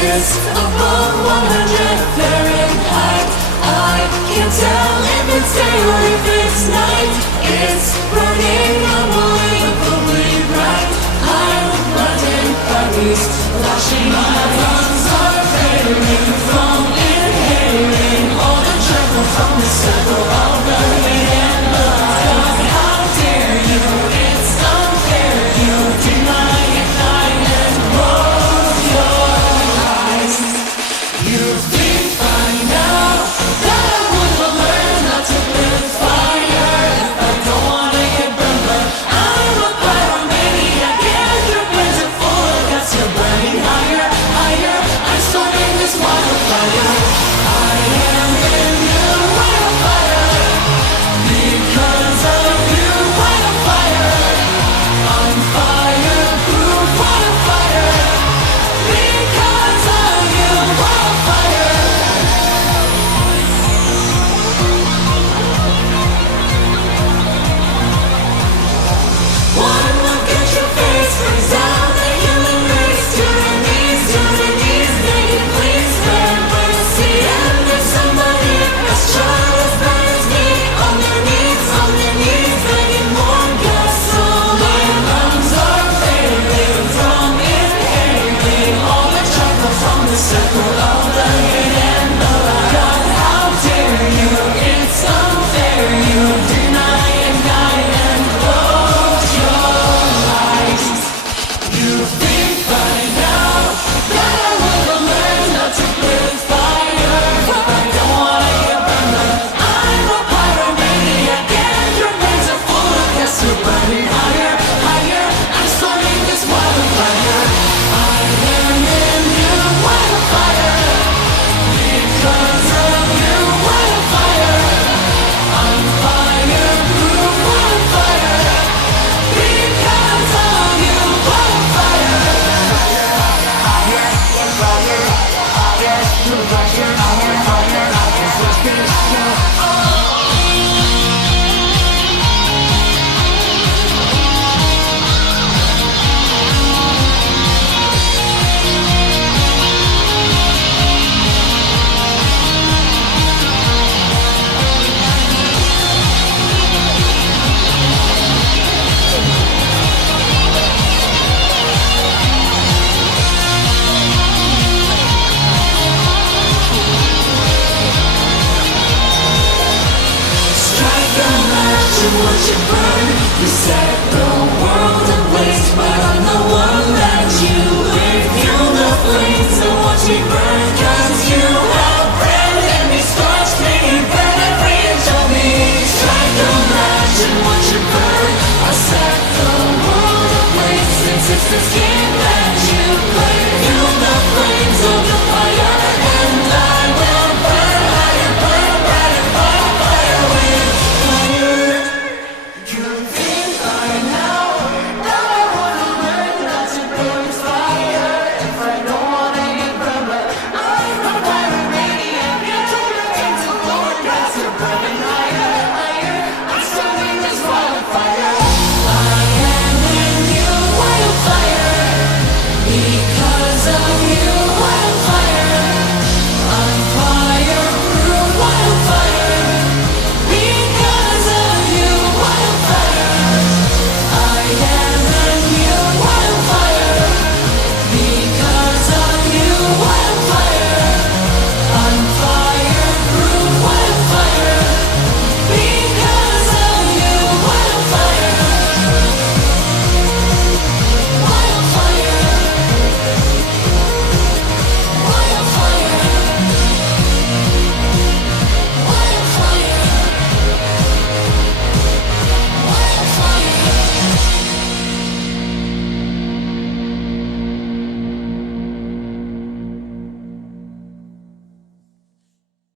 It's above 100 Fahrenheit. I can't tell if it's day or if it's night. It's burning unbelievably bright. I'm blinded by these flashing lights. My lungs are failing from inhaling all the trouble from the circle of the hate and the light. How dare you? It's unfair. You deny it, and close your eyes. You think by now that I would have learned not to live fire if I don't wanna get burned, but I'm a pyromaniac and your brains are full of gas. You're burning higher, higher. I'm starting this wildfire. I am in the wildfire because of you, wildfire. I'm fireproof, wildfire because of you, wildfire. One look at your face brings out the human race. To the knees, begging please spare mercy. And if somebody as child as bad as me, on their knees, begging more gasoline. My lungs are failing from inhaling all the chocolate from the circle of the hate and the light. God, how dare you? It's unfair. You deny and and close your eyes. You think by now that I would have learned not to breathe fire if I don't wanna get burned, but I'm a pyromaniac and your brains are full of gas. You're burning higher, higher. I'm starting this wildfire. I am in you, wildfire because of you, wildfire. I'm fireproof, wildfire because of you, wildfire. Strike a match and watch it burn. You set the world ablaze, but I'm the one that you fuel the flames and watch me burn. 'Cause you have branded me, scorched me, burn every inch of me. Strike a match and watch it burn. I set the world ablaze since it's the skin that